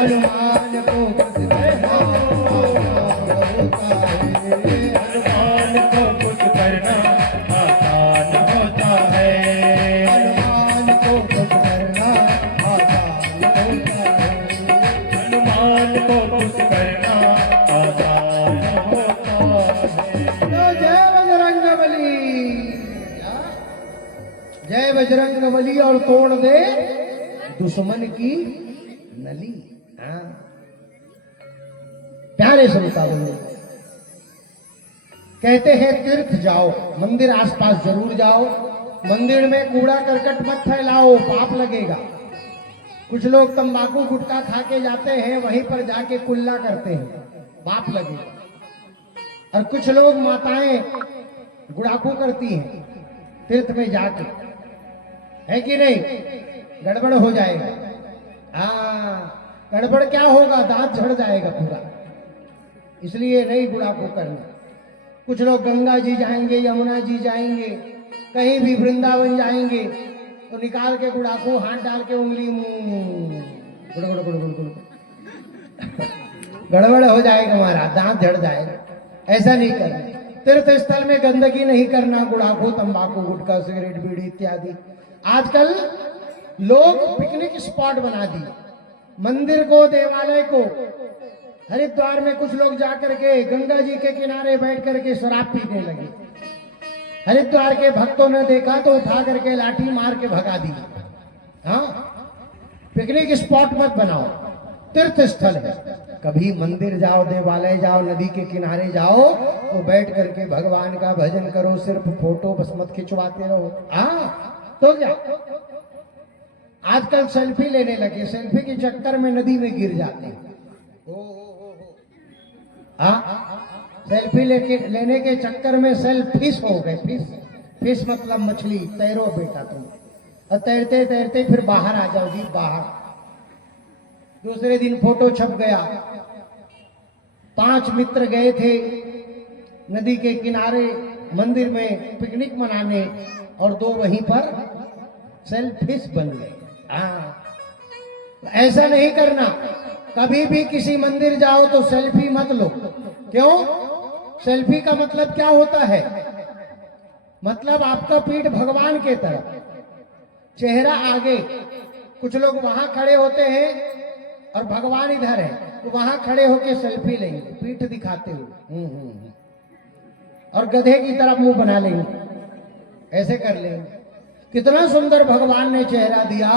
हनुमान को कुछ करना हनुमान को कुछ करना आसान होता है। हनुमान को कुछ करना आसान होता है। हनुमान को कुछ करना आसान होता है। तो जय बजरंगबली, जय बजरंगबली, और तोड़ दे दुश्मन की नली। हाँ, प्यारे श्रोता बोलो, कहते हैं तीर्थ जाओ, मंदिर आसपास जरूर जाओ, मंदिर में कूड़ा करकट मत फैलाओ, पाप लगेगा। कुछ लोग तंबाकू गुटखा खा के जाते हैं, वहीं पर जाके कुल्ला करते हैं, पाप लगेगा। और कुछ लोग माताएं गुड़ाखू करती हैं तीर्थ में जाके, है कि नहीं? गड़बड़ हो जाएगा। हाँ, गड़बड़ क्या होगा? दांत झड़ जाएगा पूरा, इसलिए नहीं गुड़ाखू करना। कुछ लोग गंगा जी जाएंगे, यमुना जी जाएंगे, कहीं भी वृंदावन जाएंगे, तो निकाल के गुड़ाखू हाथ डाल के उंगली मुंह गुड़ गुड़ गुड़ गुड़ गुड़, गड़बड़ हो जाएगा, हमारा दांत झड़ जाएगा। ऐसा नहीं करना। तीर्थ स्थल में गंदगी नहीं करना, गुड़ाखू तंबाकू गुटखा सिगरेट बीड़ी इत्यादि। आजकल लोग पिकनिक स्पॉट बना दिए, मंदिर को, देवालय को। हरिद्वार में कुछ लोग जाकर के गंगा जी के किनारे बैठ करके शराब पीने लगे। हरिद्वार के भक्तों ने देखा तो उठा करके लाठी मार के भगा दी। हाँ, पिकनिक स्पॉट मत बनाओ, तीर्थ स्थल है। कभी मंदिर जाओ, देवालय जाओ, नदी के किनारे जाओ, तो बैठ करके भगवान का भजन करो, सिर्फ फोटो बस मत खिंचवाते रहो। हाँ, तो क्या? आजकल सेल्फी लेने लगे, सेल्फी के चक्कर में नदी में गिर जाते हैं। हाँ, सेल्फी लेने के चक्कर में सेल्फिश हो गए। फिश मतलब मछली। तैरो बेटा तुम, और तैरते तैरते फिर बाहर आ जाओ जी, बाहर। दूसरे दिन फोटो छप गया, 5 मित्र गए थे नदी के किनारे मंदिर में पिकनिक मनाने, और 2 वहीं पर सेल्फिश बन गए। हाँ, ऐसा नहीं करना। कभी भी किसी मंदिर जाओ तो सेल्फी मत लो। क्यों? सेल्फी का मतलब क्या होता है? मतलब आपका पीठ भगवान के तरफ, चेहरा आगे। कुछ लोग वहां खड़े होते हैं और भगवान इधर है, तो वहां खड़े होके सेल्फी लेंगे, पीठ दिखाते हुए, और गधे की तरफ मुंह बना लेंगे, ऐसे कर लेंगे। कितना सुंदर भगवान ने चेहरा दिया,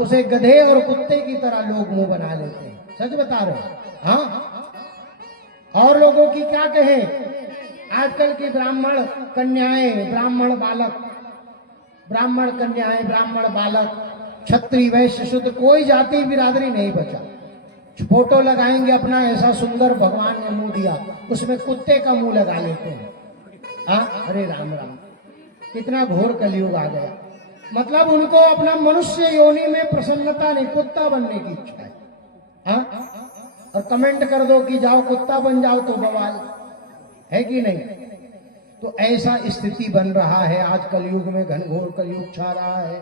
उसे गधे और कुत्ते की तरह लोग मुंह बना लेते हैं। सच बता रहे हैं। हाँ, और लोगों की क्या कहें? आजकल की ब्राह्मण कन्याएं, ब्राह्मण बालक, ब्राह्मण कन्याएं, ब्राह्मण बालक, क्षत्रिय वैश्य शूद्र, कोई जाति बिरादरी नहीं बचा। फोटो लगाएंगे अपना, ऐसा सुंदर भगवान ने मुंह दिया, उसमें कुत्ते का मुंह लगा लेते हैं। हाँ, अरे राम राम, कितना घोर कलयुग आ गया। मतलब उनको अपना मनुष्य योनि में प्रसन्नता नहीं, कुत्ता बनने की इच्छा है। हाँ, और कमेंट कर दो कि जाओ कुत्ता बन जाओ तो बवाल है कि नहीं? तो ऐसा स्थिति बन रहा है आज कलयुग में, घनघोर कलयुग छा रहा है।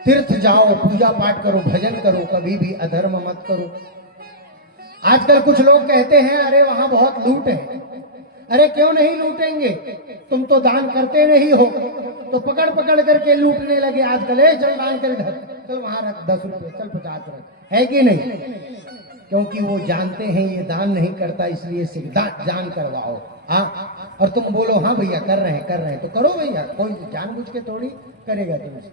तीर्थ जाओ, पूजा पाठ करो, भजन करो, कभी भी अधर्म मत करो। आजकल कुछ लोग कहते हैं अरे वहां बहुत लूट है। अरे क्यों नहीं लूटेंगे? तुम तो दान करते नहीं हो, तो पकड़ पकड़ करके लूटने लगे आजकल। चल दान कर, चल वहां रख 10 रुपए, चल 50 रख, है कि नहीं? क्योंकि वो जानते हैं ये दान नहीं करता, इसलिए जान करवाओ। हाँ, और तुम बोलो हाँ भैया कर रहे हैं, तो करो भैया, कोई जानबूझ के थोड़ी करेगा तुमसे।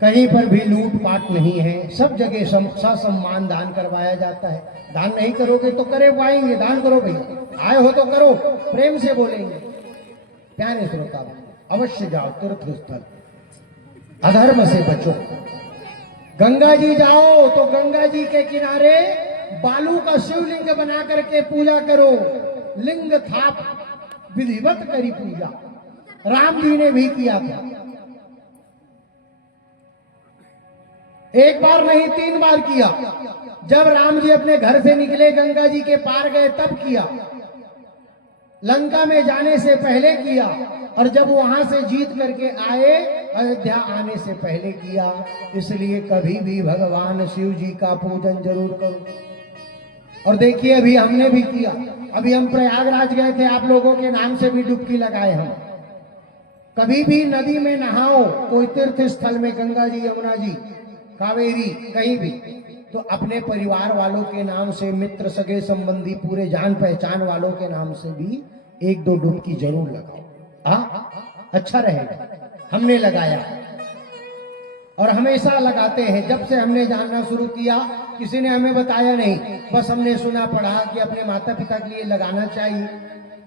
कहीं पर भी लूट पाट नहीं है, सब जगह ससम्मान दान करवाया जाता है। दान नहीं करोगे तो करे पाएंगे? दान करो भैया, आए हो तो करो, प्रेम से बोलेंगे। प्यारे श्रोता, अवश्य जाओ तीर्थ स्थल, अधर्म से बचो। गंगा जी जाओ तो गंगा जी के किनारे बालू का शिवलिंग बना करके पूजा करो, लिंग थाप विधिवत करी पूजा। राम जी ने भी किया था, एक बार नहीं 3 बार किया। जब राम जी अपने घर से निकले, गंगा जी के पार गए, तब किया। लंका में जाने से पहले किया, और जब वहां से जीत करके आए अयोध्या आने से पहले किया। इसलिए कभी भी भगवान शिव जी का पूजन जरूर करो। और देखिए अभी हमने भी किया, अभी हम प्रयागराज गए थे, आप लोगों के नाम से भी डुबकी लगाए हम। कभी भी नदी में नहाओ, कोई तीर्थ स्थल में, गंगा जी, यमुना जी, कावेरी, कहीं भी, तो अपने परिवार वालों के नाम से, मित्र सगे संबंधी पूरे जान पहचान वालों के नाम से भी एक दो डुबकी जरूर लगाओ। अच्छा रहेगा। हमने लगाया और हमेशा लगाते हैं। जब से हमने जानना शुरू किया, किसी ने हमें बताया नहीं, बस हमने सुना पढ़ा कि अपने माता पिता के लिए लगाना चाहिए,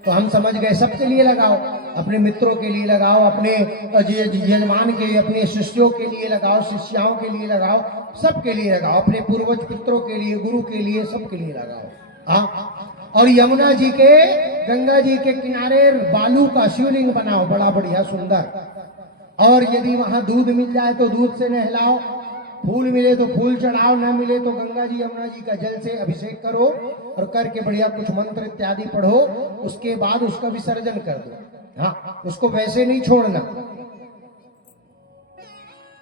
तो हम समझ गए सबके लिए लगाओ, अपने मित्रों के लिए लगाओ, अपने यजमान के, अपने शिष्यों के लिए लगाओ, शिष्याओं के लिए लगाओ, सबके लिए लगाओ, अपने पूर्वज पितरों के लिए, गुरु के लिए, सबके लिए लगाओ। और यमुना जी के, गंगा जी के किनारे बालू का शिवलिंग बनाओ, बड़ा बढ़िया सुंदर। और यदि वहां दूध मिल जाए तो दूध से नहलाओ, फूल मिले तो फूल चढ़ाओ, ना मिले तो गंगा जी यमुना जी का जल से अभिषेक करो, और करके बढ़िया कुछ मंत्र इत्यादि पढ़ो। उसके बाद उसका विसर्जन कर दो। हाँ, उसको वैसे नहीं छोड़ना,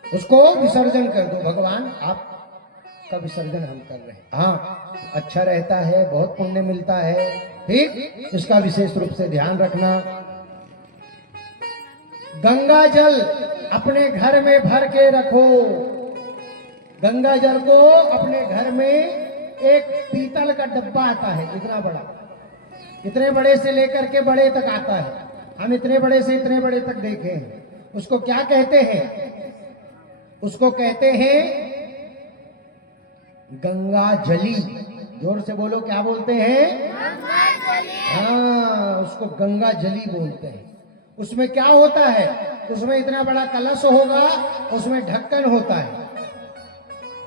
उसको विसर्जन कर दो। भगवान आपका विसर्जन हम कर रहे हैं। हाँ, अच्छा रहता है, बहुत पुण्य मिलता है। ठीक, इसका विशेष रूप से ध्यान रखना। गंगा जल अपने घर में भर के रखो। गंगा जल को अपने घर में, एक पीतल का डब्बा आता है इतना बड़ा, इतने बड़े से लेकर के बड़े तक आता है। हम इतने बड़े से इतने बड़े तक देखे हैं। उसको क्या कहते हैं? उसको कहते हैं गंगा जली। जोर से बोलो, क्या बोलते हैं? गंगा जली। हाँ, उसको गंगा जली बोलते हैं। उसमें क्या होता है? उसमें इतना बड़ा कलश होगा, उसमें ढक्कन होता है,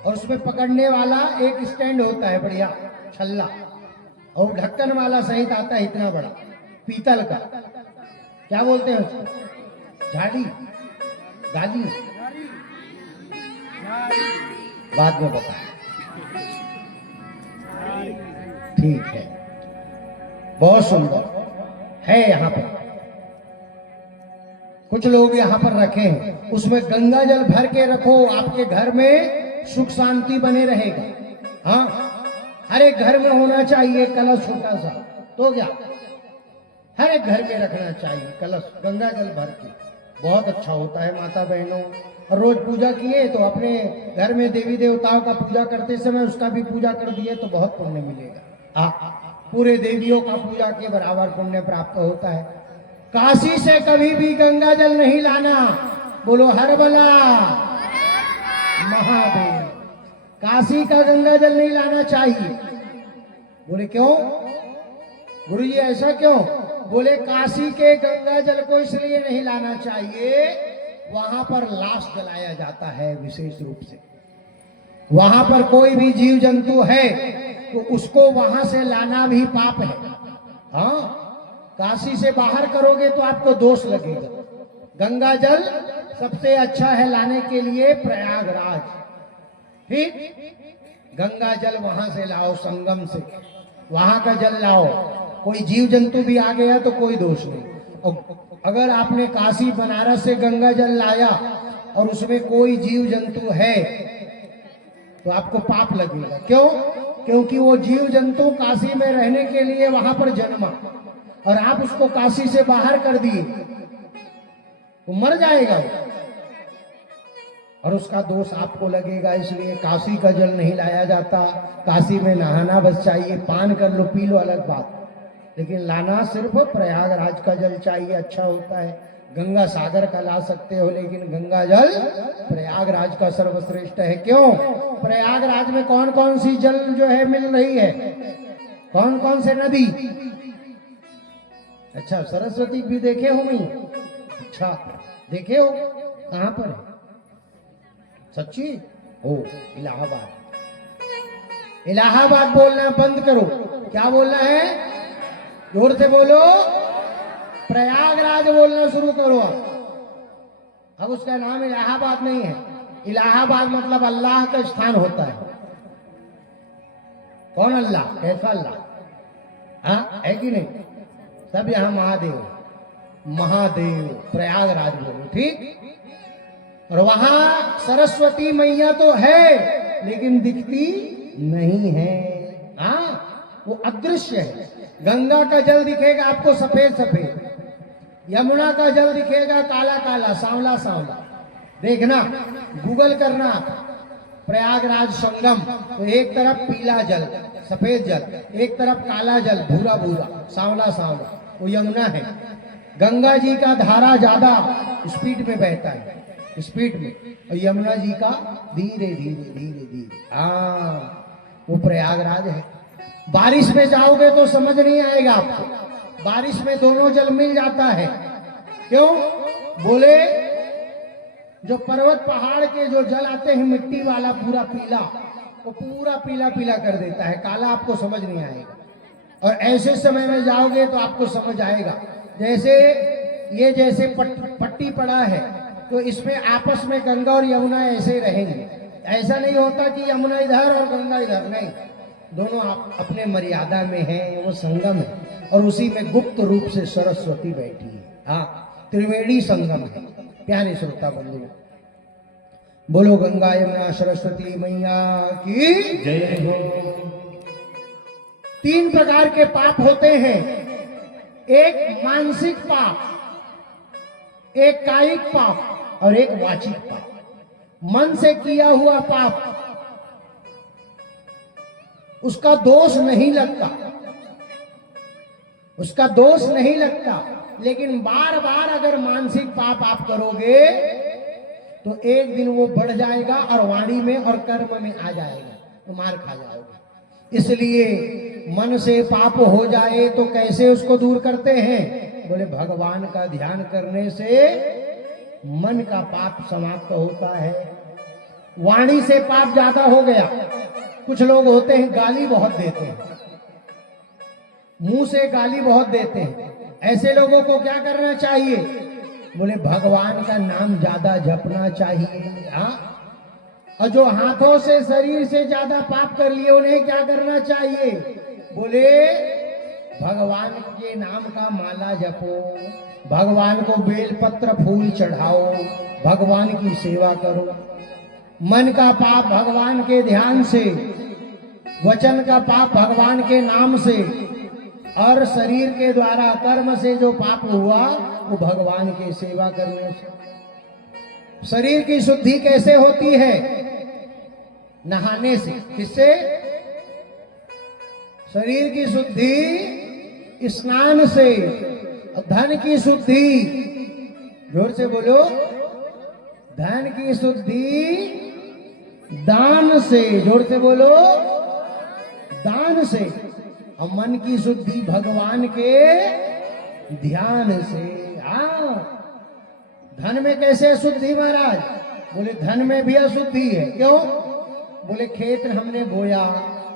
और उसमें पकड़ने वाला एक स्टैंड होता है, बढ़िया छल्ला, और ढक्कन वाला सहित आता है इतना बड़ा पीतल का। क्या बोलते हैं उसको? झाड़ी, गाली, बाद में बताएं। ठीक है, बहुत सुंदर है। यहाँ पर कुछ लोग यहाँ पर रखे हैं, उसमें गंगा जल भर के रखो। आपके घर में सुख शांति बने रहेगा। हाँ, हर एक घर में होना चाहिए कलश, छोटा सा, तो क्या हर एक घर में रखना चाहिए कलश, गंगा जल भर के। बहुत अच्छा होता है माता बहनों। और रोज पूजा किए तो अपने घर में देवी देवताओं का पूजा करते समय उसका भी पूजा कर दिए तो बहुत पुण्य मिलेगा। पूरे देवियों का पूजा के बराबर पुण्य प्राप्त होता है। काशी से कभी भी गंगा जल नहीं लाना। बोलो हरबला महादेव। काशी का गंगा जल नहीं लाना चाहिए। बोले क्यों गुरु जी, ऐसा क्यों? बोले काशी के गंगा जल को इसलिए नहीं लाना चाहिए, वहां पर लाश जलाया जाता है विशेष रूप से। वहां पर कोई भी जीव जंतु है तो उसको वहां से लाना भी पाप है। हाँ, काशी से बाहर करोगे तो आपको दोष लगेगा। गंगा जल सबसे अच्छा है लाने के लिए प्रयागराज। ठीक, गंगा जल वहां से लाओ, संगम से, वहां का जल लाओ। कोई जीव जंतु भी आ गया तो कोई दोष नहीं। और अगर आपने काशी बनारस से गंगा जल लाया और उसमें कोई जीव जंतु है तो आपको पाप लगेगा। क्यों? क्योंकि वो जीव जंतु काशी में रहने के लिए वहां पर जन्मा, और आप उसको काशी से बाहर कर दिए तो मर जाएगा वो, और उसका दोष आपको लगेगा। इसलिए काशी का जल नहीं लाया जाता। काशी में नहाना बस चाहिए, पान कर लो, पी लो, अलग बात, लेकिन लाना सिर्फ प्रयागराज का जल चाहिए, अच्छा होता है। गंगा सागर का ला सकते हो, लेकिन गंगा जल प्रयागराज का सर्वश्रेष्ठ है। क्यों? प्रयागराज में कौन कौन सी जल जो है मिल रही है? कौन कौन से नदी? अच्छा, सरस्वती भी देखे हो? नहीं? अच्छा, देखे हो? कहां पर है? सच्ची? ओ, इलाहाबाद। इलाहाबाद बोलना बंद करो। क्या बोलना है? जोर से बोलो। प्रयागराज बोलना शुरू करो। अब उसका नाम इलाहाबाद नहीं है। इलाहाबाद मतलब अल्लाह का स्थान होता है। कौन अल्लाह? कैसा अल्लाह? हाँ, है कि नहीं? तब यहां महादेव, महादेव प्रयागराज बोलो, ठीक। और वहां सरस्वती मैया तो है लेकिन दिखती नहीं है, हाँ वो अदृश्य है। गंगा का जल दिखेगा आपको सफेद सफेद, यमुना का जल दिखेगा काला काला, सांवला सांवला। देखना, गूगल करना प्रयागराज संगम, तो एक तरफ पीला जल सफेद जल, एक तरफ काला जल भूरा भूरा सांवला सांवला, वो यमुना है। गंगा जी का धारा ज्यादा स्पीड में बहता है, स्पीड में, और यमुना जी का धीरे धीरे धीरे धीरे, हाँ वो प्रयागराज है। बारिश में जाओगे तो समझ नहीं आएगा आपको, बारिश में दोनों जल मिल जाता है। क्यों? बोले जो पर्वत पहाड़ के जो जल आते हैं मिट्टी वाला पूरा पीला, वो पूरा पीला पीला कर देता है, काला आपको समझ नहीं आएगा। और ऐसे समय में जाओगे तो आपको समझ आएगा। जैसे ये जैसे पट्टी पड़ा है तो इसमें आपस में गंगा और यमुना ऐसे रहेंगे। ऐसा नहीं होता कि यमुना इधर और गंगा इधर, नहीं, दोनों आप अपने मर्यादा में हैं, वो संगम है। और उसी में गुप्त रूप से सरस्वती बैठी है, हाँ त्रिवेणी संगम है। प्यारे श्रोता बंधु, बोलो गंगा यमुना सरस्वती मैया की जय हो। 3 प्रकार के पाप होते हैं, एक मानसिक पाप, एक कायिक पाप और एक वाचिक पाप। मन से किया हुआ पाप उसका दोष नहीं लगता, उसका दोष नहीं लगता, लेकिन बार बार अगर मानसिक पाप आप करोगे तो एक दिन वो बढ़ जाएगा और वाणी में और कर्म में आ जाएगा, तो मार खा जाओगे। इसलिए मन से पाप हो जाए तो कैसे उसको दूर करते हैं? बोले भगवान का ध्यान करने से मन का पाप समाप्त होता है। वाणी से पाप ज्यादा हो गया, कुछ लोग होते हैं गाली बहुत देते हैं, मुंह से गाली बहुत देते हैं, ऐसे लोगों को क्या करना चाहिए? बोले भगवान का नाम ज्यादा जपना चाहिए। हाँ, और जो हाथों से शरीर से ज्यादा पाप कर लिए उन्हें क्या करना चाहिए? बोले भगवान के नाम का माला जपो, भगवान को बेलपत्र फूल चढ़ाओ, भगवान की सेवा करो। मन का पाप भगवान के ध्यान से, वचन का पाप भगवान के नाम से, और शरीर के द्वारा कर्म से जो पाप हुआ वो भगवान की सेवा करने से। शरीर की शुद्धि कैसे होती है? नहाने से। किससे? शरीर की शुद्धि स्नान से। धन की शुद्धि, जोर से बोलो, धन की शुद्धि दान से, जोर से बोलो, दान से। और मन की शुद्धि भगवान के ध्यान से। हाँ, धन में कैसे अशुद्धि महाराज? बोले धन में भी अशुद्धि है। क्यों? बोले खेत हमने बोया,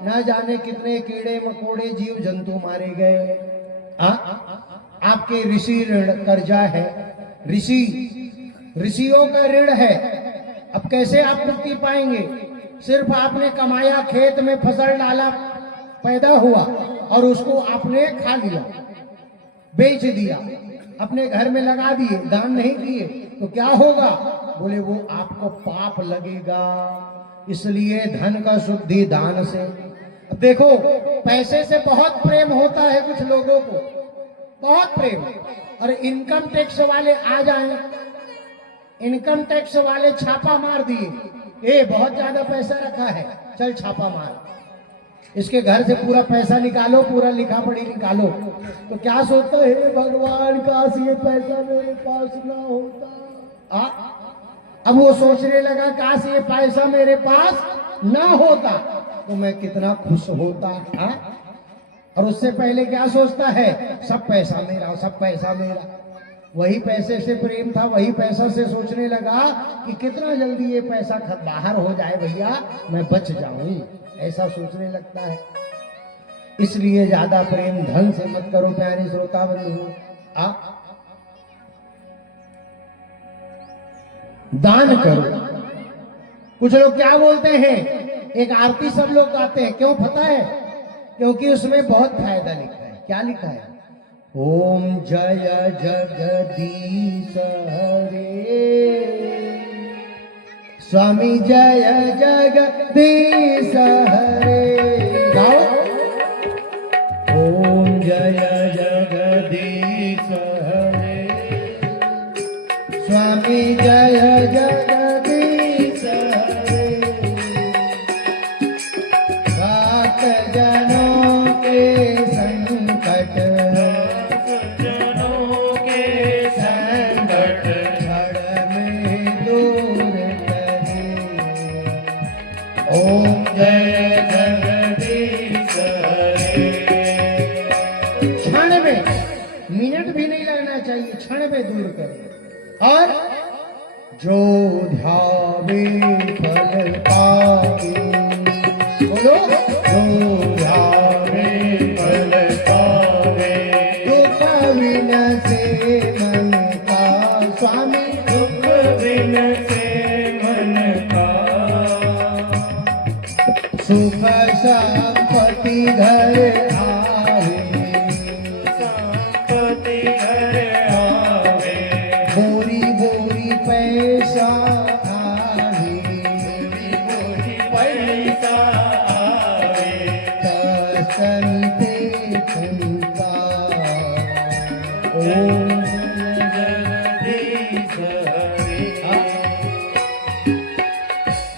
न जाने कितने कीड़े मकोड़े जीव जंतु मारे गए। आपके ऋषि ऋण कर्जा है, ऋषियों का ऋण है। अब कैसे आप मुक्ति पाएंगे? सिर्फ आपने कमाया, खेत में फसल डाला, पैदा हुआ और उसको आपने खा लिया, बेच दिया, अपने घर में लगा दिए, दान नहीं किए, तो क्या होगा? बोले वो आपको पाप लगेगा। इसलिए धन का शुद्धि दान से। अब देखो, पैसे से बहुत प्रेम होता है कुछ लोगों को, बहुत प्रेम। और इनकम टैक्स वाले आ जाएं, इनकम टैक्स वाले छापा मार दिए, ए बहुत ज्यादा पैसा रखा है, चल छापा मार, इसके घर से पूरा पैसा निकालो, पूरा लिखा पढ़ी निकालो। तो क्या सोचता है? भगवान काश ये पैसा मेरे पास ना होता। अब वो सोचने लगा काश ये पैसा मेरे पास ना होता तो मैं कितना खुश होता। और उससे पहले क्या सोचता है? सब पैसा मेरा, सब पैसा मेरा। वही पैसे से प्रेम था, वही पैसा से सोचने लगा कि कितना जल्दी ये पैसा बाहर हो जाए भैया, मैं बच जाऊं, ऐसा सोचने लगता है। इसलिए ज्यादा प्रेम धन से मत करो प्यारे श्रोता बंधु। दान करो। कुछ लोग क्या बोलते हैं? एक आरती सब लोग गाते हैं, क्यों पता है? क्योंकि उसमें बहुत फायदा लिखा है। क्या लिखा है? ओम जय जगदीश हरे, स्वामी जय जगदीश हरे। गाओ। ओम जय जगदीश हरे, स्वामी जय जगदीश हरे। भक्त जनों के संकट, जनों के संकट क्षण में दूर करे। ओम जय जगदीश हरे। क्षण में, मिनट भी नहीं लगना चाहिए, क्षण में दूर करे। और जो ध्यावे फल पावे, बोलो। जो ध्यावे फल पावे, दुख विनसे मन का, स्वामी दुख बिन से मन का। सुख संपत्ति घर आवे, संपत्ति घर आवे, बोरी बोरी पैसा आवे। बोरी पैसा आवे, कष्ट मिटे चिंता। ओम जगदीश हरे।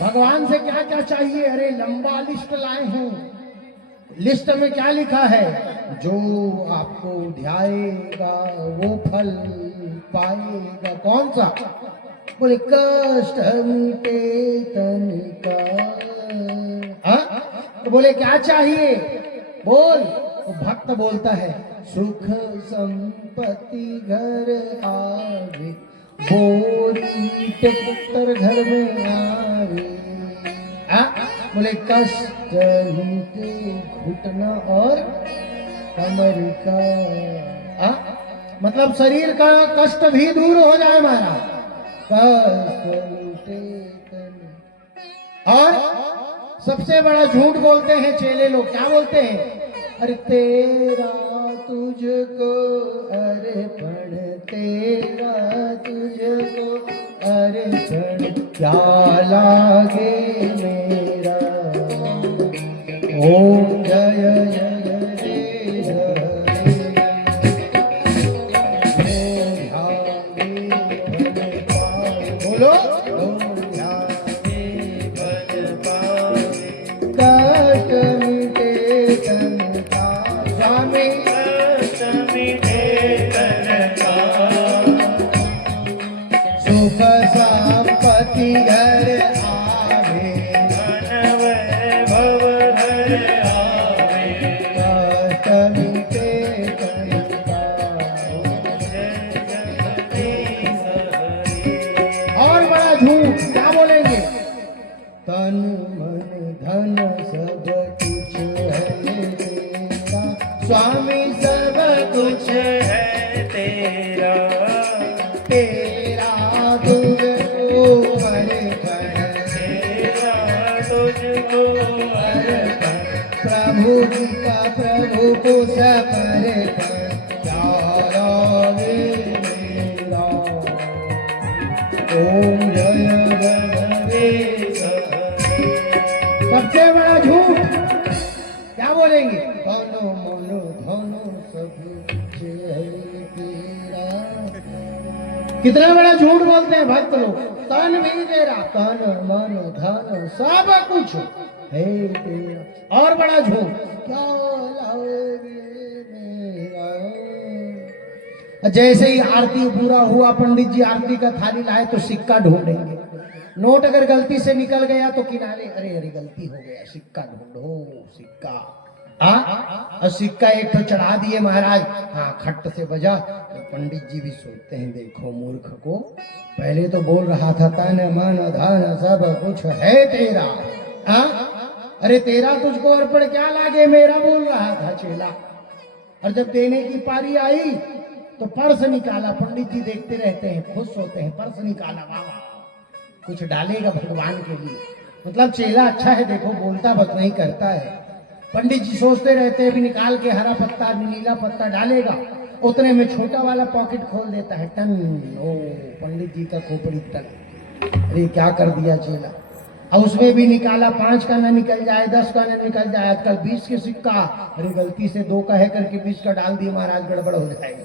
भगवान से क्या क्या चाहिए? अरे लंबा लिस्ट लाए हूं। लिस्ट में क्या लिखा है? जो आपको ध्याएगा वो फल पाएगा। कौन सा? बोले कष्ट मिटे तन का। हाँ? तो बोले क्या चाहिए? बोल। वो भक्त बोलता है सुख संपत्ति घर आवे, बोरी ट्रैक्टर घर में आवे। हाँ? बोले कष्ट मिटे घुटना और कमर का। हाँ? मतलब शरीर का कष्ट भी दूर हो जाए हमारा। कष्ट मिटे तन। और सबसे बड़ा झूठ बोलते हैं चेले लोग। क्या बोलते हैं? अरे तेरा तुझको अर्पण, तेरा तुझको अर्पण, क्या लागे मेरा। ओम जय जगदीश हरे। बोलो। कष्ट मिटे तन का, स्वामी कष्ट मिटे तन का, सुख संपत्ति घर आवे, धन वैभव घर आवे। कष्ट मिटे तन का। जगदीश हरे। और बड़ा झूठ क्या बोलेंगे? तन मन धन सब कुछ है तेरा, स्वामी सब कुछ कुछ है तेरा, तेरा तुझको अर्पण, तेरा तुझको अर्पण। प्रभु जी का प्रभु को समर्पण, प्यारा वे मेरा। ओम जय जगदीश। सबसे बड़ा झूठ क्या बोलेंगे? धनो मनो धनो सब कुछ है तेरा। कितना बड़ा झूठ बोलते हैं भक्त लोग। तन भी तेरा, तन मन धन सब कुछ है तेरा। और बड़ा झूठ क्या लाओगे मेरा। जैसे ही आरती पूरा हुआ, पंडित जी आरती का थाली लाए तो सिक्का ढूंढेंगे। नोट अगर गलती से निकल गया तो किनारे, अरे अरे गलती हो गया, सिक्का ढूंढो सिक्का। और सिक्का एक तो चढ़ा दिए महाराज। हाँ, खट्ट से बजा तो पंडित जी भी सोचते हैं देखो मूर्ख को, पहले तो बोल रहा था तन मन धन सब कुछ है तेरा। अरे तेरा तुझको अर्पण, क्या लागे मेरा, बोल रहा था चेला। और जब देने की पारी आई तो पर्स निकाला। पंडित जी देखते रहते हैं, खुश होते हैं। पर्स निकाला, बाबा कुछ डालेगा भगवान के लिए। मतलब चेला अच्छा है, देखो बोलता बस नहीं करता है। पंडित जी सोचते रहते हैं, भी निकाल के हरा पत्ता नीला पत्ता डालेगा। उतने में छोटा वाला पॉकेट खोल देता है, टन। ओ पंडित जी का खोपड़ी टन। अरे क्या कर दिया चेला। और उसमें भी निकाला, 5 का ना निकल जाए, 10 का ना निकल जाए, आजकल 20 के सिक्का। अरे गलती से 2 का है करके 20 का डाल दिए, महाराज गड़बड़ हो जाएगा।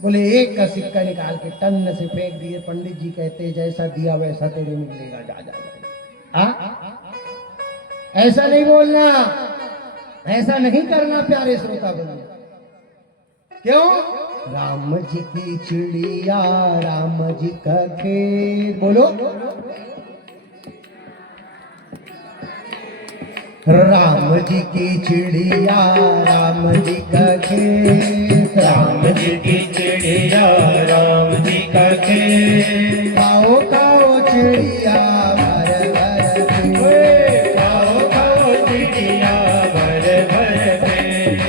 बोले 1 का सिक्का निकाल के टन से फेंक दिए। पंडित जी कहते जैसा दिया वैसा तेरे मिलेगा, जा जा जा। ऐसा नहीं बोलना, ऐसा नहीं करना प्यारे श्रोता बंधु। क्यों? राम जी की चिड़िया, राम जी का खेत। बोलो, राम जी की चिड़िया, राम जी का खेत। राम जी की चिड़िया, राम जी का खेत। खाओ खाओ चिड़िया भर भर पेट। खाओ खाओ चिड़िया भर भर पेट।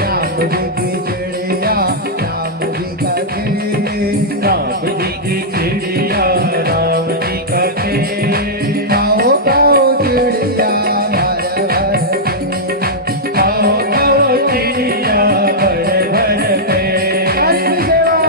राम जी की चिड़िया, राम जी का खेत। राम जी की चिड़िया, राम जी का खेत। खाओ खाओ चिड़िया भर भर पेट। खाओ खाओ चिड़िया भर भर पेट। काशी सेवा।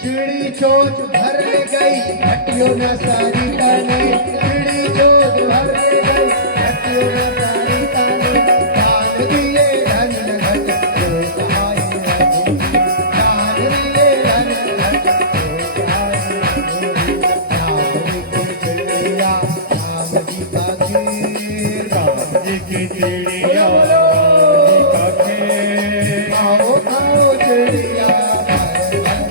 चिड़ी चोच भर ले गई, हटियो न सारी ताने। चिड़ी चोच भर ले गई, हटियो न सारी ताने। दान दिए धन घट तो आई नहीं। दान दिए धन घट तो आई नहीं। राम जी की चिड़िया, राम जी का खेत। राम जी की चिड़िया, बोलो, का खेत। खाओ खाओ चिड़िया भर भर।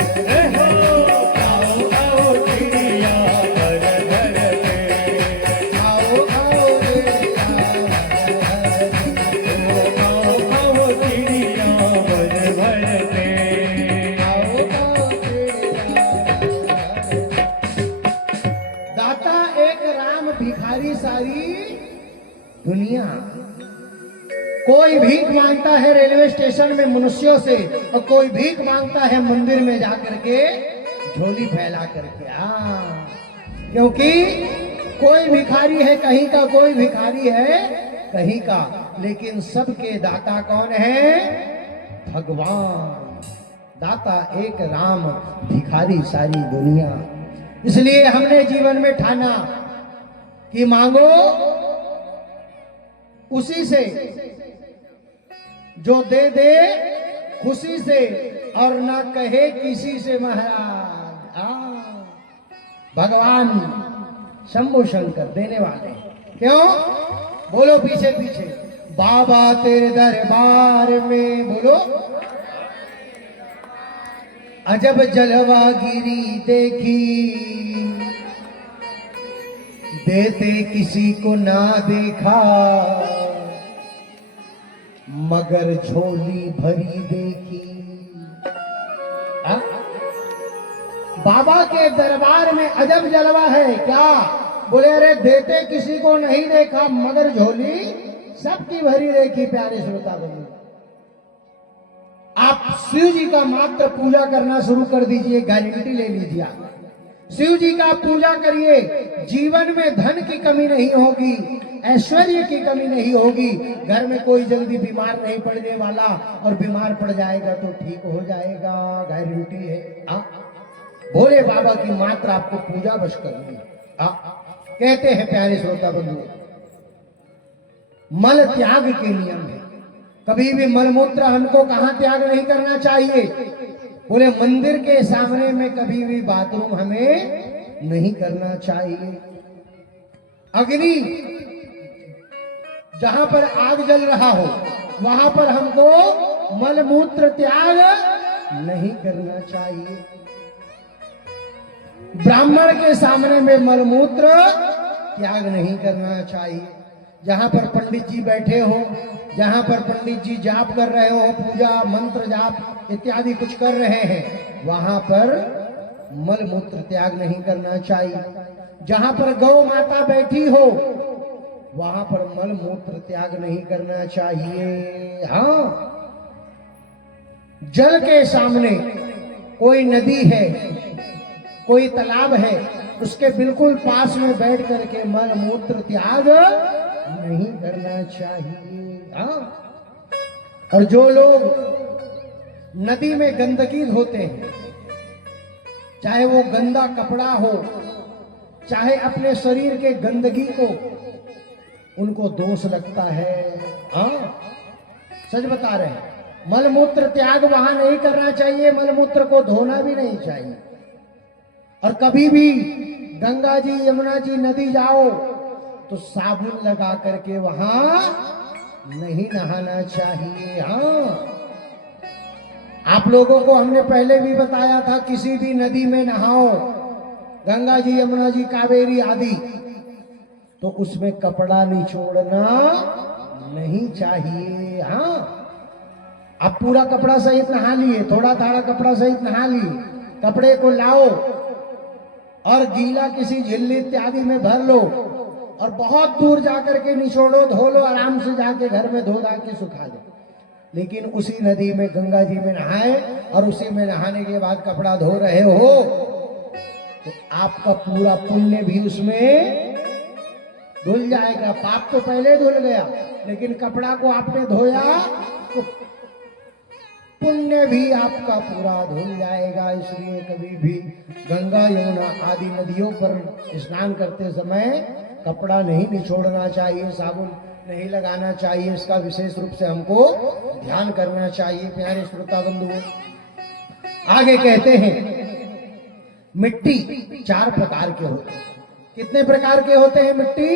खाओ खाओ चिड़िया भर भर पेट। खाओ खाओ चिड़िया भर भर। खाओ खाओ चिड़िया भर भर पेट। दाता एक राम, भिखारी सारी दुनिया। कोई भीख मांगता है रेलवे स्टेशन में मनुष्यों से, और कोई भीख मांगता है मंदिर में जाकर के झोली फैला करके। क्योंकि कोई भिखारी है कहीं का, कोई भिखारी है कहीं का, लेकिन सबके दाता कौन है? भगवान। दाता एक राम, भिखारी सारी दुनिया। इसलिए हमने जीवन में ठाना कि मांगो उसी से जो दे दे खुशी से, और ना कहे किसी से महाराज। भगवान शंभु शंकर देने वाले। क्यों? बोलो पीछे पीछे। बाबा तेरे दरबार में, बोलो, अजब जलवा गिरी देखी, देते किसी को ना देखा, मगर झोली भरी देखी। बाबा के दरबार में अजब जलवा है। क्या? बोले अरे देते किसी को नहीं देखा, मगर झोली सबकी भरी देखी। प्यारे श्रोता बंधु, आप शिव जी का मात्र पूजा करना शुरू कर दीजिए, गारंटी ले लीजिए। आप शिव जी का पूजा करिए, जीवन में धन की कमी नहीं होगी, ऐश्वर्य की कमी नहीं होगी। घर में कोई जल्दी बीमार नहीं पड़ने वाला, और बीमार पड़ जाएगा तो ठीक हो जाएगा, गारंटी है। भोले बाबा की मात्र आपको पूजा बस करनी है। कहते हैं प्यारे श्रोता बंधु, मल त्याग के नियम है। कभी भी मलमूत्र हमको कहां त्याग नहीं करना चाहिए? बोले मंदिर के सामने में कभी भी बाथरूम हमें नहीं करना चाहिए। अग्नि जहां पर आग जल रहा हो वहां पर हमको मलमूत्र त्याग नहीं करना चाहिए। ब्राह्मण के सामने में मलमूत्र त्याग नहीं करना चाहिए। जहां पर पंडित जी बैठे हो, जहां पर पंडित जी जाप कर रहे हो, पूजा मंत्र जाप इत्यादि कुछ कर रहे हैं, वहां पर मलमूत्र त्याग नहीं करना चाहिए। जहां पर गौ माता बैठी हो वहां पर मलमूत्र त्याग नहीं करना चाहिए। हाँ, जल के सामने कोई नदी है, कोई तालाब है, उसके बिल्कुल पास में बैठ करके मलमूत्र त्याग नहीं करना चाहिए। हाँ, और जो लोग नदी में गंदगी धोते हैं, चाहे वो गंदा कपड़ा हो, चाहे अपने शरीर के गंदगी को, उनको दोष लगता है। हाँ, सच बता रहे हैं। मलमूत्र त्याग वहां नहीं करना चाहिए, मलमूत्र को धोना भी नहीं चाहिए। और कभी भी गंगा जी, यमुना जी, नदी जाओ तो साबुन लगा करके वहां नहीं नहाना चाहिए। हाँ, आप लोगों को हमने पहले भी बताया था, किसी भी नदी में नहाओ, गंगा जी, यमुना जी, कावेरी आदि, तो उसमें कपड़ा निचोड़ना नहीं चाहिए। हाँ, आप पूरा कपड़ा सहित नहा लिए, थोड़ा थाड़ा कपड़ा सहित नहा लिए, कपड़े को लाओ और गीला किसी झिल्ली इत्यादि में भर लो और बहुत दूर जाकर के निचोड़ो, धो लो, आराम से जाके घर में धो धा के सुखा दो। लेकिन उसी नदी में, गंगा जी में नहाए और उसी में नहाने के बाद कपड़ा धो रहे हो तो आपका पूरा पुण्य भी उसमें धुल जाएगा। पाप तो पहले धुल गया, लेकिन कपड़ा को आपने धोया तो पुण्य भी आपका पूरा धुल जाएगा। इसलिए कभी भी गंगा, यमुना आदि नदियों पर स्नान करते समय कपड़ा नहीं निचोड़ना चाहिए, साबुन नहीं लगाना चाहिए। इसका विशेष रूप से हमको ध्यान करना चाहिए। प्यारे श्रोता बंधुओं, आगे कहते हैं, मिट्टी 4 प्रकार के होते हैं। कितने प्रकार के होते हैं मिट्टी?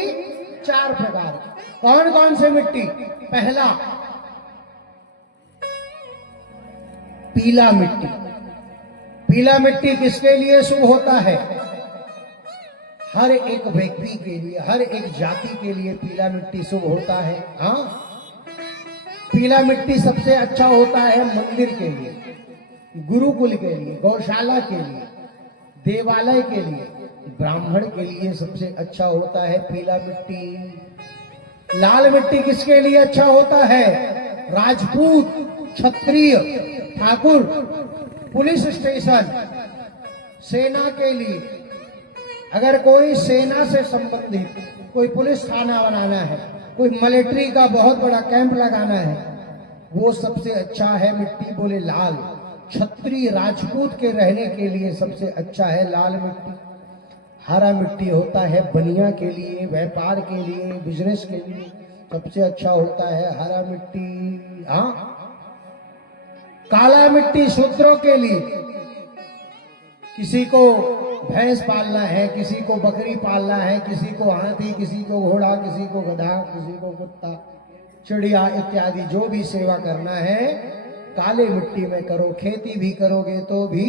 4 प्रकार। कौन कौन से मिट्टी? पहला, पीला मिट्टी। पीला मिट्टी किसके लिए शुभ होता है? हर एक व्यक्ति के लिए, हर एक जाति के लिए पीला मिट्टी शुभ होता है। हाँ, पीला मिट्टी सबसे अच्छा होता है मंदिर के लिए, गुरुकुल के लिए, गौशाला के लिए, देवालय के लिए, ब्राह्मण के लिए सबसे अच्छा होता है पीला मिट्टी। लाल मिट्टी किसके लिए अच्छा होता है? राजपूत, क्षत्रिय, ठाकुर, पुलिस स्टेशन, सेना के लिए। अगर कोई सेना से संबंधित कोई पुलिस थाना बनाना है, कोई मिलिट्री का बहुत बड़ा कैंप लगाना है, वो सबसे अच्छा है मिट्टी, बोले लाल। क्षत्रिय, राजपूत के रहने के लिए सबसे अच्छा है लाल मिट्टी। हरा मिट्टी होता है बनिया के लिए, व्यापार के लिए, बिजनेस के लिए सबसे अच्छा होता है हरा मिट्टी। हाँ, काला मिट्टी शूद्रों के लिए, किसी को भैंस पालना है, किसी को बकरी पालना है, किसी को हाथी, किसी को घोड़ा, किसी को गधा, किसी को कुत्ता, चिड़िया इत्यादि जो भी सेवा करना है काले मिट्टी में करो। खेती भी करोगे तो भी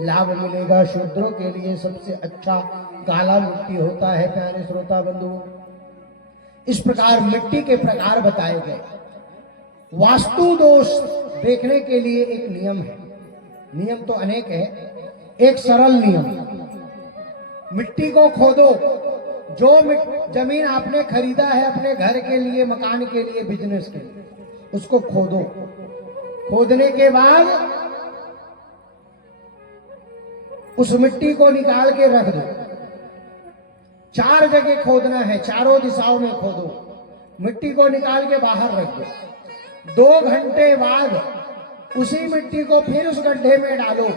लाभ मिलेगा। शूद्रों के लिए सबसे अच्छा काला मिट्टी होता है। प्यारे श्रोता बंधु, इस प्रकार मिट्टी के प्रकार बताए गए। वास्तु दोष देखने के लिए एक नियम है। नियम तो अनेक है, एक सरल नियम, मिट्टी को खोदो। जो जमीन आपने खरीदा है अपने घर के लिए, मकान के लिए, बिजनेस के लिए, उसको खोदो। खोदने के बाद उस मिट्टी को निकाल के रख दो। 4 जगह खोदना है, चारों दिशाओं में खोदो। मिट्टी को निकाल के बाहर रख दो। 2 घंटे बाद उसी मिट्टी को फिर उस गड्ढे में डालो।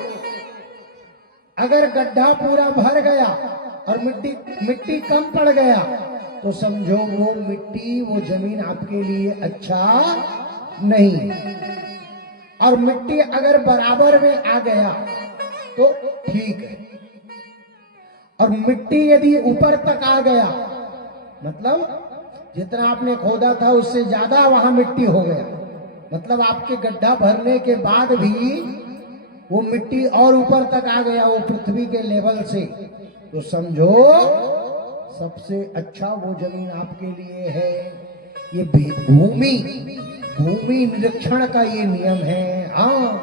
अगर गड्ढा पूरा भर गया और मिट्टी कम पड़ गया तो समझो वो मिट्टी, वो जमीन आपके लिए अच्छा नहीं। और मिट्टी अगर बराबर में आ गया तो ठीक है। और मिट्टी यदि ऊपर तक आ गया, मतलब जितना आपने खोदा था उससे ज्यादा वहां मिट्टी हो गया। मतलब आपके गड्ढा भरने के बाद भी वो मिट्टी और ऊपर तक आ गया, वो पृथ्वी के लेवल से। तो समझो सबसे अच्छा वो जमीन आपके लिए है। ये भूमि भूमि निरीक्षण का ये नियम है। हाँ,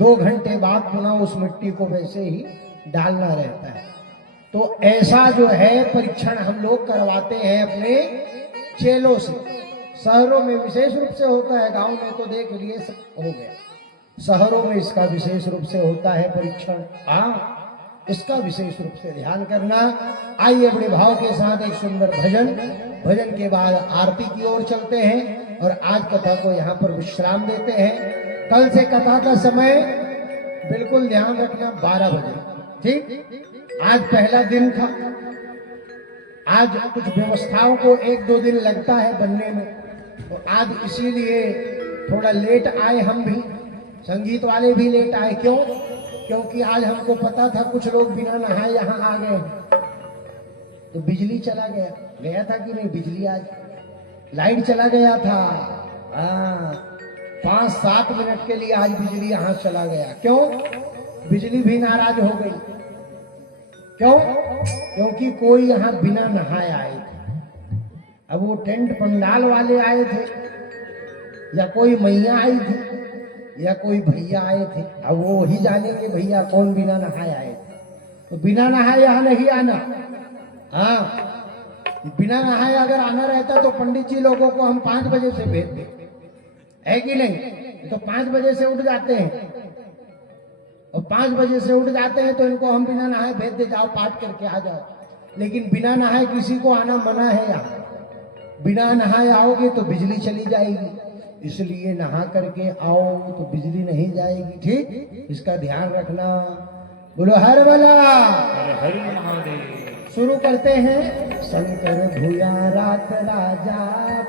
2 घंटे बाद पुनः उस मिट्टी को वैसे ही डालना रहता है। तो ऐसा जो है परीक्षण हम लोग करवाते हैं अपने चेलों से। शहरों में विशेष रूप से होता है, गांव में तो देख लिए सब हो गया। शहरों में इसका विशेष रूप से होता है परीक्षण। हाँ, इसका विशेष रूप से ध्यान करना। आइए बड़े भाव के साथ एक सुंदर भजन, भजन के बाद आरती की ओर चलते हैं और आज कथा को यहाँ पर विश्राम देते हैं। कल से कथा का समय बिल्कुल ध्यान रखना 12 बजे, ठीक। आज पहला दिन था, आज कुछ व्यवस्थाओं को 1-2 दिन लगता है बनने में, तो आज इसीलिए थोड़ा लेट आए हम भी, संगीत वाले भी लेट आए। क्यों? क्योंकि आज हमको पता था कुछ लोग बिना नहाए यहाँ आ गए, तो बिजली चला गया था कि नहीं? बिजली आज लाइट चला गया था। हाँ, 5-7 मिनट के लिए आज बिजली यहाँ चला गया। क्यों? बिजली भी नाराज हो गई। क्यों? क्योंकि कोई यहाँ बिना नहाए आए थे। अब वो टेंट पंडाल वाले आए थे, या कोई मैया आई थी, या कोई भैया आए थे। अब वो ही जानेंगे भैया कौन बिना नहाए आए थे। तो बिना नहाए यहाँ नहीं आना। हाँ, बिना नहाए अगर आना रहता तो पंडित जी लोगों को हम 5 बजे से भेज देते, है कि नहीं? तो 5 बजे से उठ जाते हैं, और 5 बजे से उठ जाते हैं तो इनको हम बिना नहाए भेज दे, जाओ पाठ करके आ जाओ। लेकिन बिना नहाए किसी को आना मना है यहाँ। बिना नहाए आओगे तो बिजली चली जाएगी, इसलिए नहा करके आओ तो बिजली नहीं जाएगी, ठीक। इसका ध्यान रखना। बोलो हर भला। हर महादेव। शुरू करते हैं। शंकर भूया रात राजा,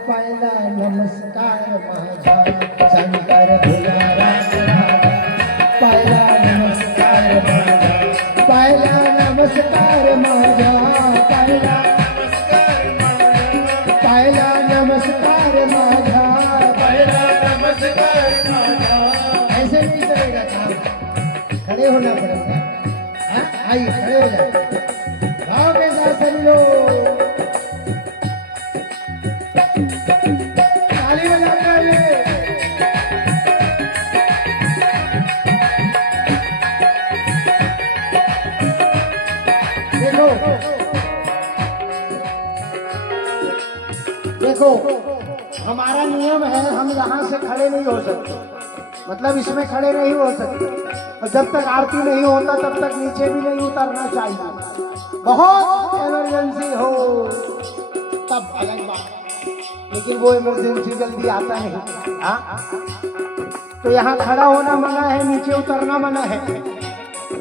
पहला नमस्कार माझा। शंकर भूया रात राजा, पहला नमस्कार माझा। पहला नमस्कार माझा, पहला नमस्कार माझा, पहला नमस्कार माझा। ऐसे नहीं चलेगा काम, खड़े होना पड़ेगा। आइए खड़े हो जाए, भाव के साथ चलो। ताली बजाते हुए देखो, हमारा नियम है, हम यहाँ से खड़े नहीं हो सकते, मतलब इसमें खड़े नहीं हो सकते, और जब तक आरती नहीं होता तब तक नीचे भी नहीं उतरना चाहिए। बहुत इमरजेंसी हो तब अलग बात, लेकिन वो इमरजेंसी जल्दी आता नहीं। हाँ, तो यहाँ खड़ा होना मना है, नीचे उतरना मना है।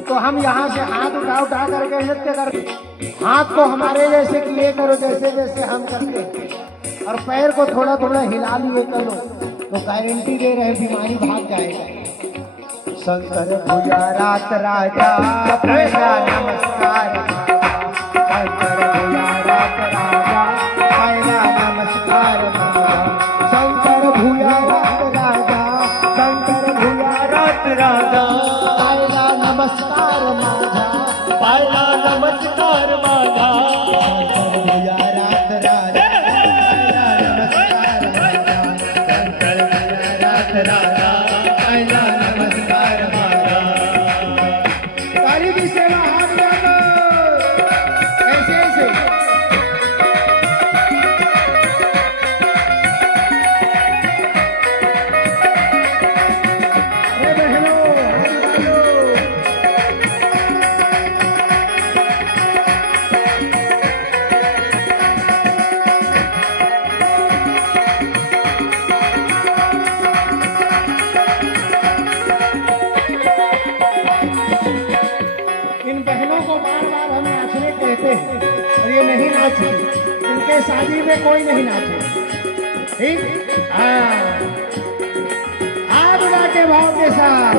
तो हम यहाँ से हाथ उठा उठा करके नृत्य करते। हाथ को हमारे जैसे किए करो, जैसे जैसे हम करते हैं, और पैर को थोड़ा थोड़ा हिला लिए करो, तो गारंटी दे रहे बीमारी भाग जाएगा। शंकर भुजा रात राजा, पहला नमस्कार। शंकर भुजा रात राजा, पहला नमस्कार। शंकर भुजा रात राजा, शंकर भुजा रात राजा, पहला नमस्कार माझा, पहला नमस्कार माझा। शंकर भुजा रात राजा, पहला नमस्कार माझा। शंकर भुजा रात राजा, पहला नमस्कार माझा। ताली की सेवा हाथ डालो, ऐसे ऐसे। अरे बहनों, हाथ डालो। इन बहनों को बार बार हम नाचने कहते हैं, और ये नहीं नाचती, इनके शादी में कोई नहीं नाचे, ठीक। हाथ उठा के भाव के साथ।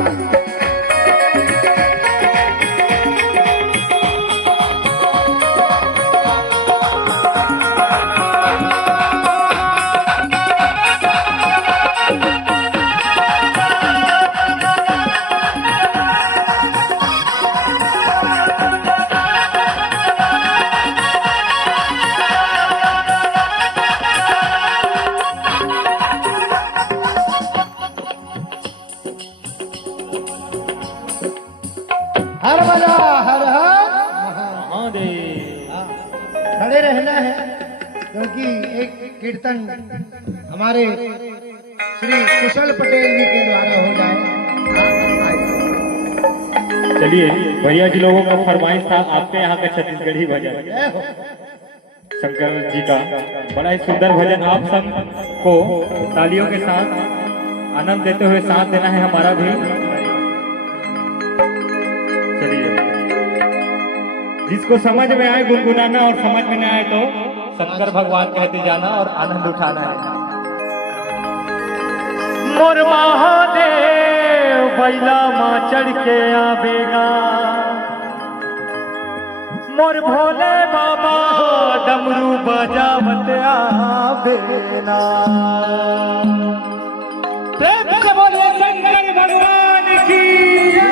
खड़े रहना है क्योंकि एक कीर्तन हमारे श्री कुशल पटेल जी के द्वारा हो जाए। चलिए भैया जी लोगों का फरमाइश था आपके यहाँ का छत्तीसगढ़ी भजन शंकर जी का बड़ा ही सुंदर भजन आप सब को तालियों के साथ आनंद देते हुए साथ देना है हमारा भी। चलिए जिसको समझ में आए गुनगुनाना और समझ में न आए तो शंकर भगवान कहते जाना और आनंद उठाना है। मोर महादेव बैला माँ चढ़ के आवेगा, मोर भोले बाबा डमरू बजावत आवेना। प्रेम से बोलिए शंकर भगवान की जय।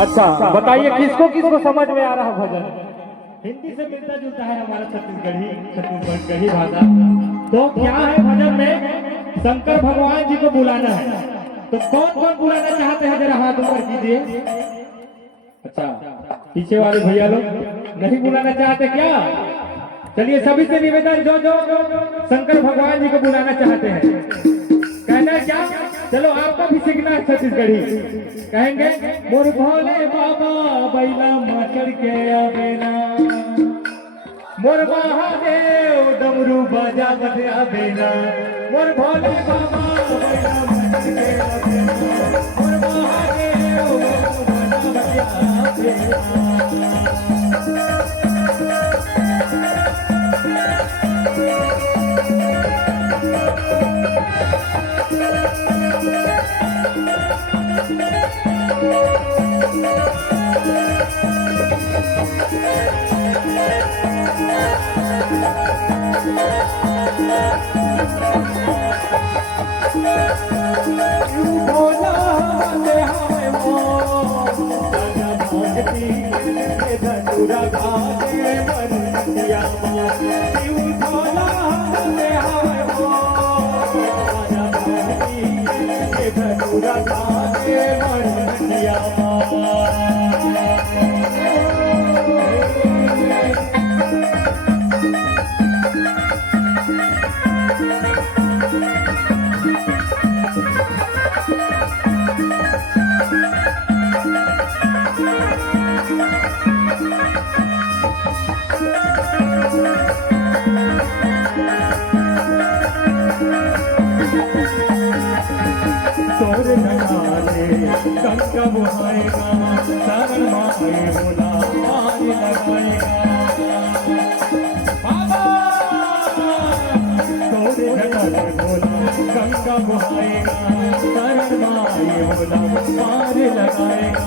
अच्छा बताइए किसको किसको समझ में आ रहा भजन? हिंदी से मिलता जुलता है हमारा छत्तीसगढ़ी भाषा। तो क्या है भजन में शंकर भगवान जी को बुलाना है। तो कौन कौन बुलाना चाहते हैं जरा हाथ ऊपर कीजिए। अच्छा पीछे वाले भैया लोग नहीं बुलाना चाहते क्या? चलिए सभी से निवेदन जो जो शंकर भगवान जी को बुलाना चाहते हैं कहना है क्या? चलो आपका भी सीखना है छत्तीसगढ़ी। कहेंगे मोर भोले बाबा बैला माचड़ के आवेना, मोर महादेव डमरू बजावत आवेना, मोर भोले बाबा बैला माचड़ के आवेना, मोर महादेव डमरू बजावत गंगा बुहाएगा शरण माए बोला पार लगाएगा बाबा तोरे जगत बोला गंगा बुहाएगा शरण माए बोला पार लगाएगा।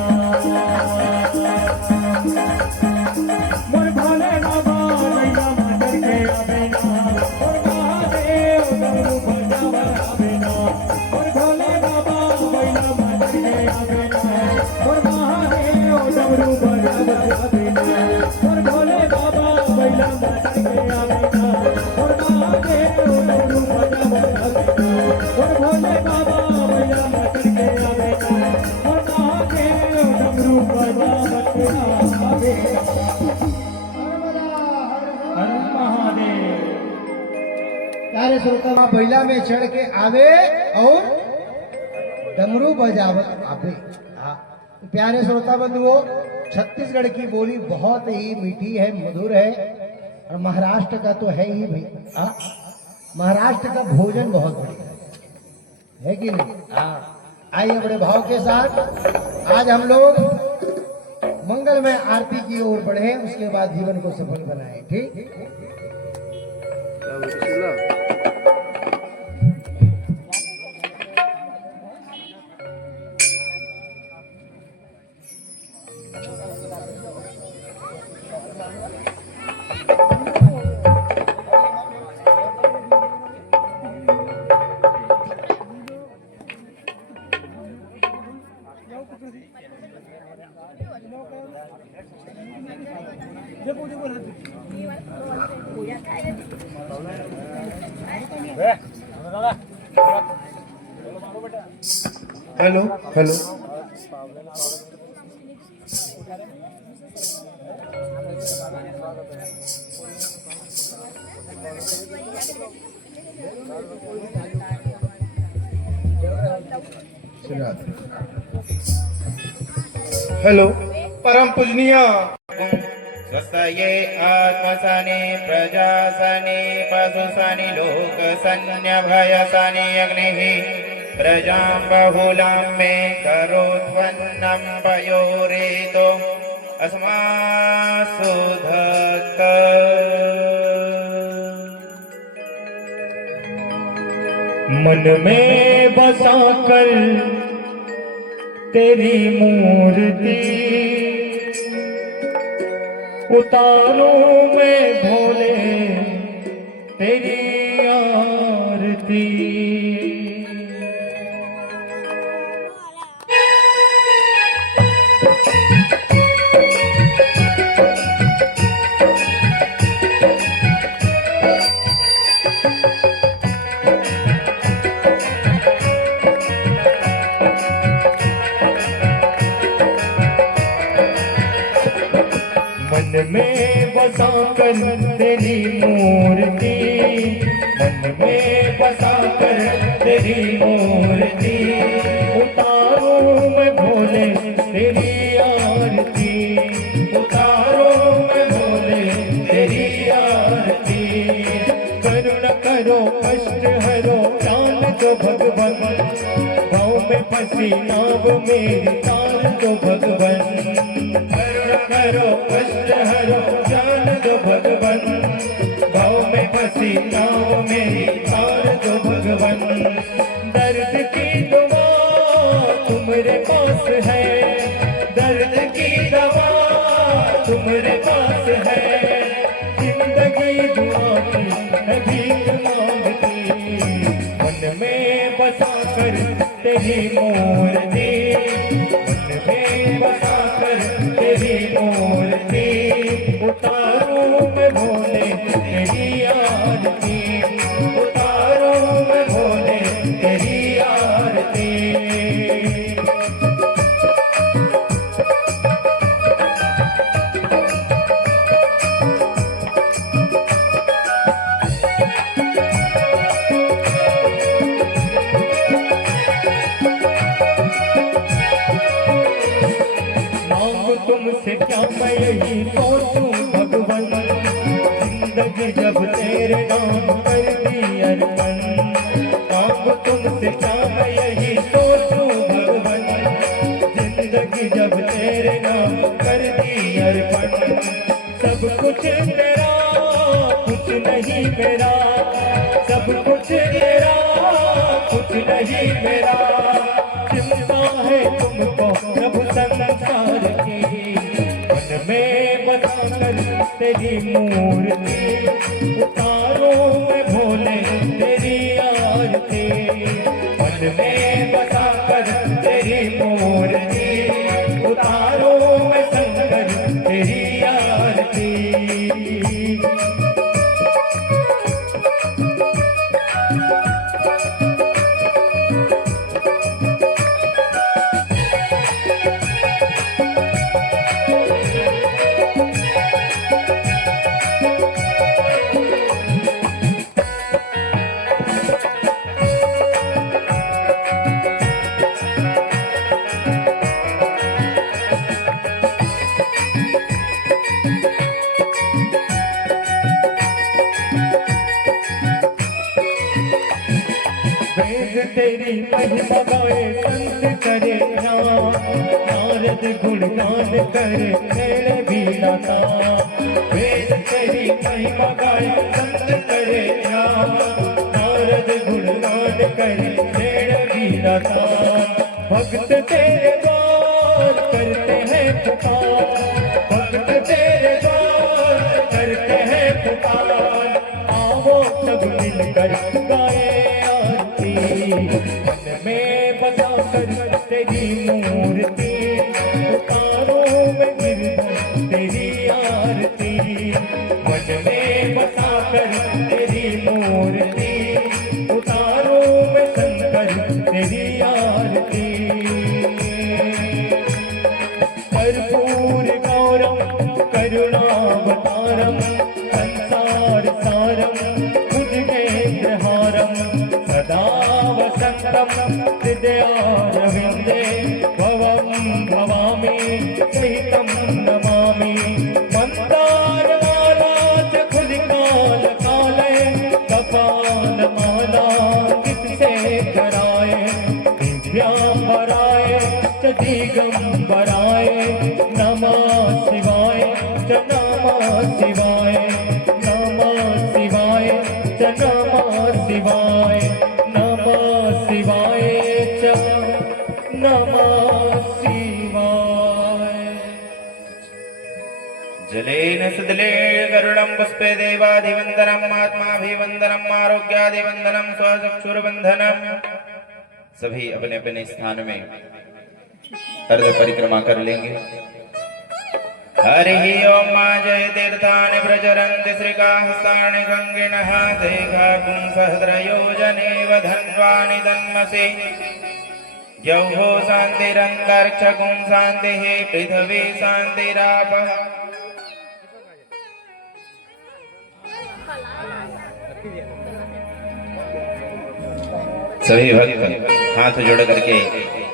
मोर भोले बाबा नैया माटर के आवेना, मोर महादेव डमरू बजावत आवेना, मोर भोले बाबा बैला माटर के आवेना, मोर महादेव डमरू बजावत आवेना, मोर भोले बाबा बैला माटर के आवेना, मोर महादेव डमरू बजावत आवेना, मोर भोले बाबा बैला माटर के आवेना, मोर महादेव डमरू बजावत आवेना। प्यारे श्रोता बैला में चढ़ के आवे और डमरू बजावत आवे। प्यारे श्रोता बंधुओं, छत्तीसगढ़ की बोली बहुत ही मीठी है, मधुर है, और महाराष्ट्र का तो है ही भाई। महाराष्ट्र का भोजन बहुत बढ़िया है कि नहीं? आइए बड़े भाव के साथ आज हम लोग मंगलमय आरती की ओर बढ़े, उसके बाद जीवन को सफल बनाए। ठीक? हेलो हेलो हेलो परम पूजनीय स्वस्तये आत्मसने प्रजासने पशुसनि लोकसन्न्यभयसनि अग्निः प्रजां बहुलां मे करोत्वन्नं पयोरेतो अस्मासु धत्त। मन में बसा कर तेरी मूर्ति उतारूं मैं भोले तेरी आरती। मन में बसा कर तेरी मूर्ति, मन में बसा कर तेरी मूर्ति उतारूं मैं भोले तेरी आरती, उतारूं मैं भोले तेरी आरती। करुण करो कष्ट हरो जान दो भगवन, गाँव में फंसी नाव मेरी तार दो भगवन। करुण करो कष्ट हरो जान दो भगवन, गाँव में फंसी नाव मेरी तार दो भगवन। दर्द की दवा तुम्हारे पास है, दर्द की दवा तुम्हारे पास है। जिंदगी दुआ की भीख मांगती, मन में बसा कर तेरी मूर्ति, मन में बसा कर तेरी मूर्ति उतारूं मैं भोले तेरी आरती, उतारूं मैं भोले तेरी आरती। तुमसे क्या मैं यही सोचूं भगवन, जिंदगी जब तेरे नाम कर दी अर्पण। अब तुमसे क्या मैं यही सोचूं भगवन, जिंदगी जब तेरे नाम कर दी अर्पण। सब कुछ तेरा कुछ नहीं मेरा, सब कुछ तेरा कुछ नहीं मेरा। चिंता है तुमको प्रभु संसार की, मन में बसा कर तेरी मूर्ति उतारूं मैं भोले तेरी आरती। मन में बसा कर तेरी मूर्ति उतारूं मैं शंकर तेरी आरती। महिमा गाए संत करे ध्यान, नारद गुणगान करे नैण भी लता। वेद तेरी महिमा गाए संत करे ध्यान, नारद गुणगान करे नैण भी लता। भक्त तेरे द्वार करते हैं पुकार, भक्त तेरे द्वार करते हैं पुकार। आओ सब मिलकर गाए आरती, मन में बसा कर तेरी मूर्ति, उतारो में गिरधर तेरी आरती। मन में बसा कर तेरी मूर्ति, उतारो में शंकर तेरी आरती। कर्पूर गौरम करुणावतारम, संसार सारम भुजगेन्द्रहारम, सदा वसंतम हृदयारविंदे भवं भवामि सहितं नमामि। मन्दारमाला च खुलिकाल काले, कपालमाला नित्सेकराय, दिव्यांबराय च दिगंबराय, नमः शिवाय च नमः शिवाय, नमः शिवाय च नमः शिवाय, नमः शिवाय च नमः शिवाय। जलेन सदले गरुडं पुष्पे देवादिवंदनम्, आत्माभिवंदनम्, आरोग्यादिवंदनम्, स्वचक्षुर्बंधनम्। सभी अपने अपने स्थान में अर्ध परिक्रमा कर लेंगे। हरि ओम मां जय तीर्थानि प्रचरन्ति श्रीकाहस्तानि गंगिनः, देघाकुं सहस्रयोजनेव धन्वानि तन्मसि। यौः शान्तिरन्तरिक्षं शान्तिः, पृथिवी शान्तिरापः। सभी भक्त हाथ जोड़ करके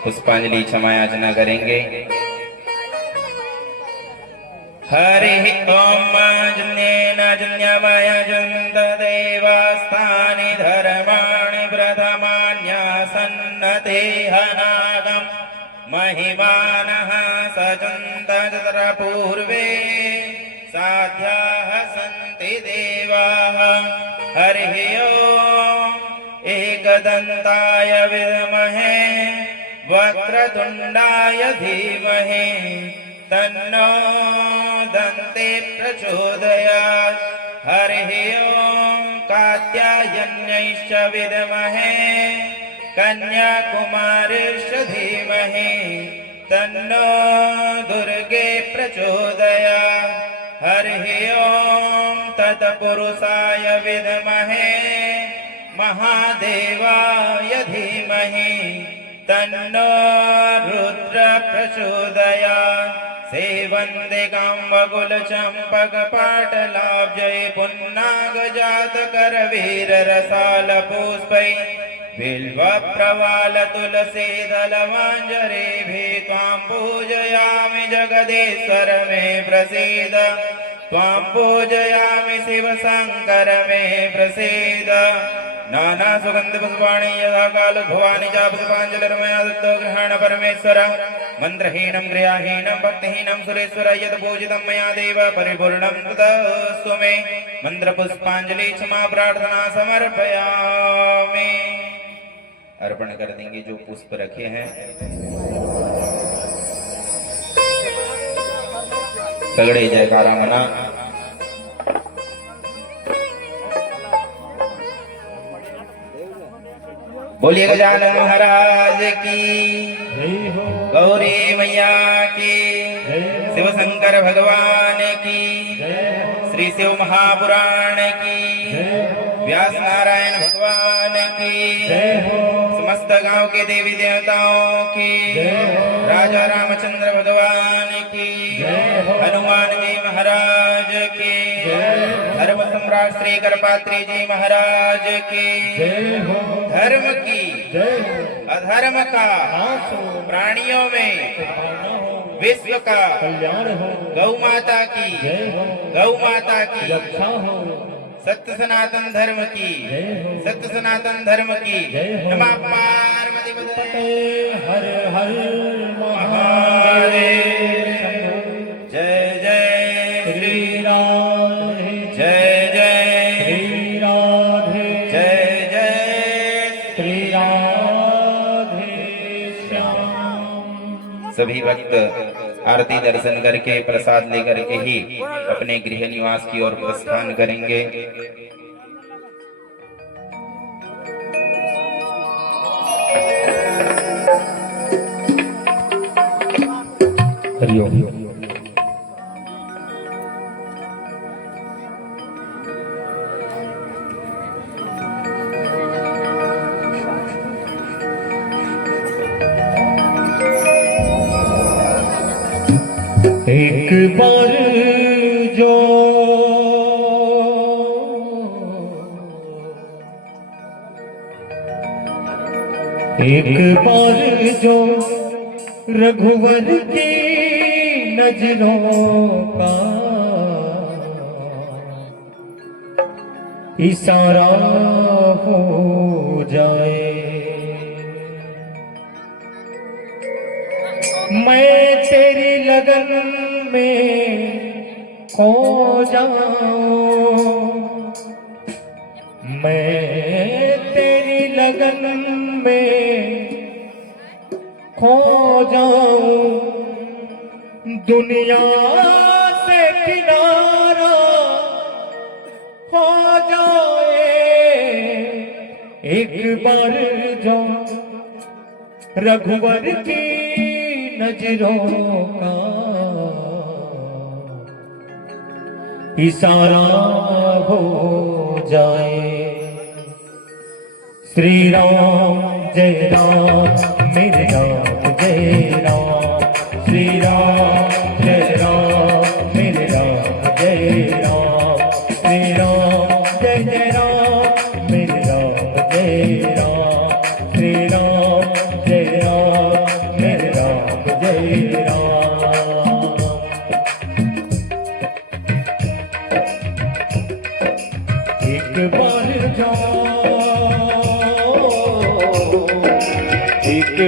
पुष्पांजलि क्षमायाचना करेंगे। हरि ओम जन्येन जन्यमयजन्त देवास्तानि धर्माणि प्रथमान्यासन्नतेहनागं, महिमानः सजन्त तत्र पूर्वे साध्याः सन्ति देवाः। हरि ओम एकदन्ताय विद्महे वक्रतुण्डाय धीमहि, तन्नो दन्ते प्रचोदयात्। हरिः ओम कात्यायन्यैश्च विद्महे कन्याकुमारीश्च धीमहि, तन्नो दुर्गे प्रचोदयात्। हरिः ओम तत्पुरुषाय विद्महे महादेवाय धीमहि, तन्नो रुद्र प्रचोदयात्। सेवन्दिकां बकुलचम्पकपाटलाब्जै पुन्नागजातकरवीररसालपुष्पै, बिल्वप्रवालतुलसीदलमाञ्जरेभिः त्वां पूजयामि जगदीश्वर मे प्रसीद। त्वां पूजयामि शिवशङ्कर मे प्रसीद। नाना सुगंध पुष्पाणि यथा काल भवानी चा पुष्पांजलिर्मया दत्तो गृहाण परमेश्वर। मंत्रहीनं क्रियाहीनं भक्तिहीनं सुरेश्वर, यत् पूजितं मया देव परिपूर्णं तदस्तु मे। मंत्र पुष्पांजलि क्षमा प्रार्थना समर्पयामि। अर्पण कर देंगे जो पुष्प रखे हैं। तगड़े जयकारा मना। बोलिए गजानन महाराज की, गौरी मैया की, शिव शंकर भगवान की, श्री शिव महापुराण की, व्यास नारायण भगवान की, समस्त गांव के देवी देवताओं की, राजा रामचंद्र भगवान की, हनुमान जी महाराज की, धर्म सम्राट श्री करपात्री जी महाराज की, धर्म की अधर्म का प्राणियों में विश्व का कल्याण हो, गौ माता की, गौ माता की रक्षा हो, सत्य सनातन धर्म की, सत्य सनातन धर्म की। नमः पार्वती हर हर महादेव। जय जय श्री राधे जय जय श्री राधे जय जय श्री राधे श्याम। सभी भक्त आरती दर्शन करके प्रसाद लेकर के ही अपने गृह निवास की ओर प्रस्थान करेंगे। हरिओम। एक बार जो एक बार जो रघुवर की नजरों का इशारा हो जाए, मैं तेरी लगन में खो जाऊं, मैं तेरी लगन में खो जाऊं, दुनिया से किनारा हो जाए। एक बार जो रघुवर की नजरों का इशारा हो जाए। श्री राम जय राम मेरे राम जय राम, श्री राम जय राम मेरे राम जय राम, श्री राम जय राम मेरे राम जय राम, श्री राम जय राम मेरे राम जय राम। एक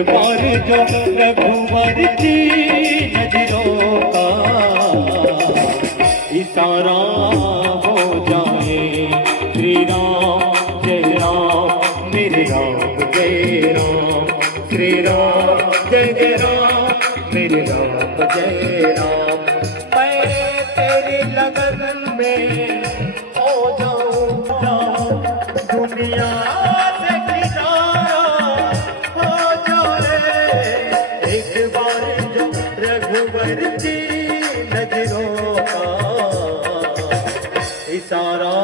बार जो रघुवर की नजरों का इशारा हो जाए। श्री राम जय राम मेरे राम जय राम, श्री राम जय राम मेरे राम जय राम। मैं तेरी लगन में हो जाऊं, दुनिया से किनारा हो जाए। एक बार जो रघुवर की नजरों का इशारा